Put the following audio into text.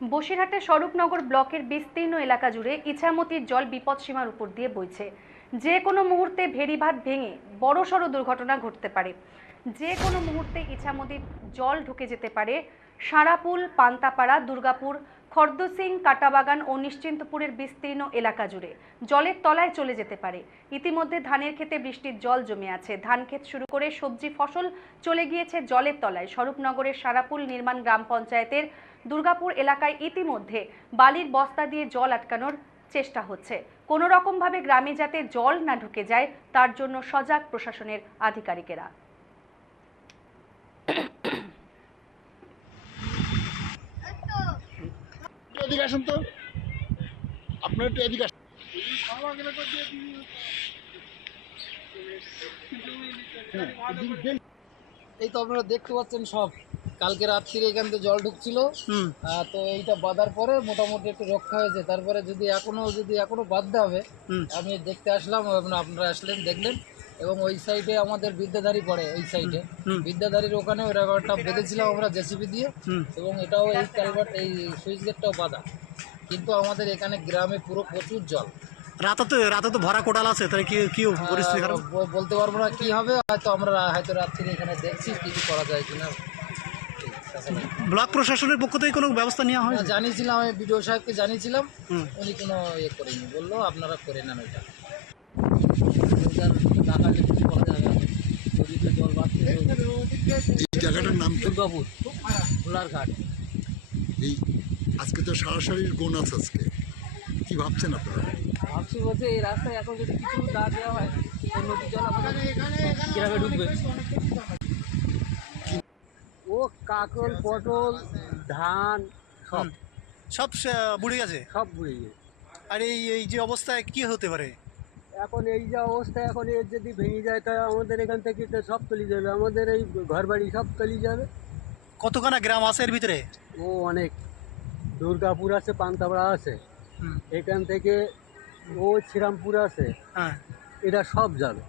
বসিরহাটের স্বরূপনগর ব্লকের বিস্তীর্ণ এলাকা জুড়ে ইছামতির জল বিপদসীমার উপর দিয়ে বইছে। যে কোনো মুহূর্তে ভেড়িবাঁধ ভেঙে বড়সড় দুর্ঘটনা ঘটতে পারে। যে কোনো মুহূর্তে ইছামতির জল ঢুকে যেতে পারে সারাপুল, পান্তাপাড়া, দুর্গাপুর, খর্দসিং, কাটাবাগান ও নিশ্চিন্তপুরের বিস্তীর্ণ এলাকা জুড়ে জলের তলায় চলে যেতে পারে। ইতিমধ্যে ধানের ক্ষেতে বৃষ্টির জল জমে আছে। ধান ক্ষেত শুরু করে সবজি ফসল চলে গিয়েছে জলের তলায়। স্বরূপনগরের সারাপুল নির্মাণ গ্রাম পঞ্চায়েতের দুর্গাপুর এলাকায় ইতিমধ্যে বালির বস্তা দিয়ে জল আটকানোর চেষ্টা হচ্ছে। কোনো রকমভাবে গ্রামে যাতে জল না ঢুকে যায় তার জন্য সজাগ প্রশাসনের আধিকারিকেরা। এদিকে আসুন তো, আপনার একটু এদিকে আসুন। এই তো আপনারা দেখতে পাচ্ছেন সব কালকে রাত্রিরে এখান থেকে জল ঢুকছিল। তো এইটা বাঁধার পরে মোটামুটি একটু রক্ষা হয়েছে। তারপরে যদি এখনো বাঁধতে হবে, আমি দেখতে আসলাম, আপনারা আসলেন দেখলেন। এবং ওই সাইডে আমাদের বিদ্যাধারী পড়ে, ওই সাইডে বিদ্যাধারীর ওখানে ওই রাবারটা বেঁধেছিলাম আমরা জেসিবি দিয়ে। এবং এটাও এই কালভার্ট, এই সুইচ গেটটাও বাঁধা। কিন্তু আমাদের এখানে গ্রামে পুরো প্রচুর জল। রাতে তো ভরা কোটাল আছে, তাহলে কি পরিস্থিতি খারাপ? বলতে পারবো না কি হবে, আমরা রাত্রি এখানে দেখছি কিছু করা যায় কিনা। ব্লক প্রশাসনের পক্ষ থেকে কোনো ব্যবস্থা নেওয়া হয়? জানিয়েছিলাম, আমি বিডিও সাহেবকে জানিয়েছিলাম, উনি কোনো ইয়ে করেনি, বললো আপনারা করে নেন ওইটা। জল বাড়ছে। এই জায়গাটার নাম তো দুর্গাপুর ঘাট। এই আজকে তো সারাসারির গোন আছে, আজকে কি ভাবছেন আপনারা? ভাবছি বলছে এই রাস্তায় এখন যদি কিছু না দেওয়া হয়, নদীর জল আমাদের গ্রামে ঢুকবে। ও কাকল, পটল, ধান সব বুড়ে গেছে, সব বুড়ে গেছে। আর এই যে অবস্থায় কি হতে পারে এখন এই যে অবস্থা, এখন এর যদি ভেঙে যায় তা আমাদের এখান থেকে তো সব তলি যাবে, আমাদের এই ঘর বাড়ি সব তলি যাবে। কতখানা গ্রাম আছে এর ভিতরে? ও অনেক, দুর্গাপুর আছে, পান্তাপাড়া আছে, এখান থেকে ও শ্রীরামপুর আছে, হ্যাঁ, এটা সব যাবে।